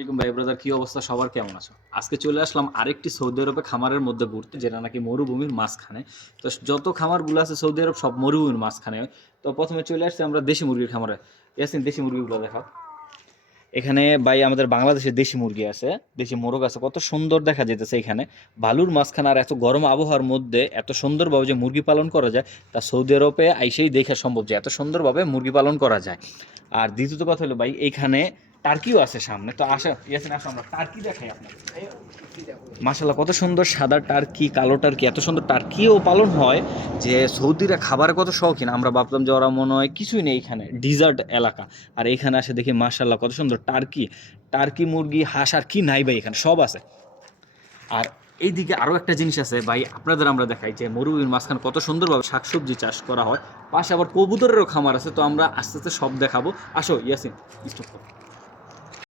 আসসালামাইকুম ভাই ব্রাদার, কি অবস্থা সবার, কেমন আছো? আজকে চলে আসলাম আরেকটি সৌদি আরবে খামারের মধ্যে ঘুরতে, যেটা নাকি মরুভূমির মাঝখানে। তো যত খামারগুলো আছে সৌদি আরব সব মরুভূমির মাঝখানে। তো প্রথমে চলে আসছে আমরা দেশি মুরগির খামারে। ইয়াসিন, দেশি মুরগিগুলো দেখাও। এখানে ভাই আমাদের বাংলাদেশের দেশি মুরগি আছে, দেশি মোরগ আছে, কত সুন্দর দেখা যেতেছে এখানে। বালুর মাঝখানে আর এত গরম আবহাওয়ার মধ্যে এত সুন্দরভাবে যে মুরগি পালন করা যায়, তা সৌদি আরবে আইসেই দেখা সম্ভব যে এত সুন্দরভাবে মুরগি পালন করা যায়। আর দ্বিতীয়ত কথা হলো ভাই, এইখানে টার্কিও আছে সামনে। তো আসা ইয়াসিন, আসো আমরা টার্কি দেখাই আপনাকে। মাশাল্লাহ, কত সুন্দর সাদা টার্কি, কালো টার্কি, এত সুন্দর টার্কিও পালন হয়। যে সৌদিরা খাবারে কত শৌখিন, আমরা ভাবতাম যে ওরা মনে হয় কিছুই নেই, এখানে ডিজার্ট এলাকা। আর এখানে আসে দেখি মাশাল্লাহ কত সুন্দর টার্কি, টার্কি মুরগি, হাঁস, আর কি নাই ভাই, এখানে সব আছে। আর এইদিকে আরও একটা জিনিস আছে ভাই, আপনাদের আমরা দেখাই যে মরুভূমির মাঝখানে কত সুন্দরভাবে শাকসবজি চাষ করা হয়। পাশে আবার কবুতরেরও খামার আছে। তো আমরা আস্তে আস্তে সব দেখাবো। আসো ইয়াসিন, স্টপ করো।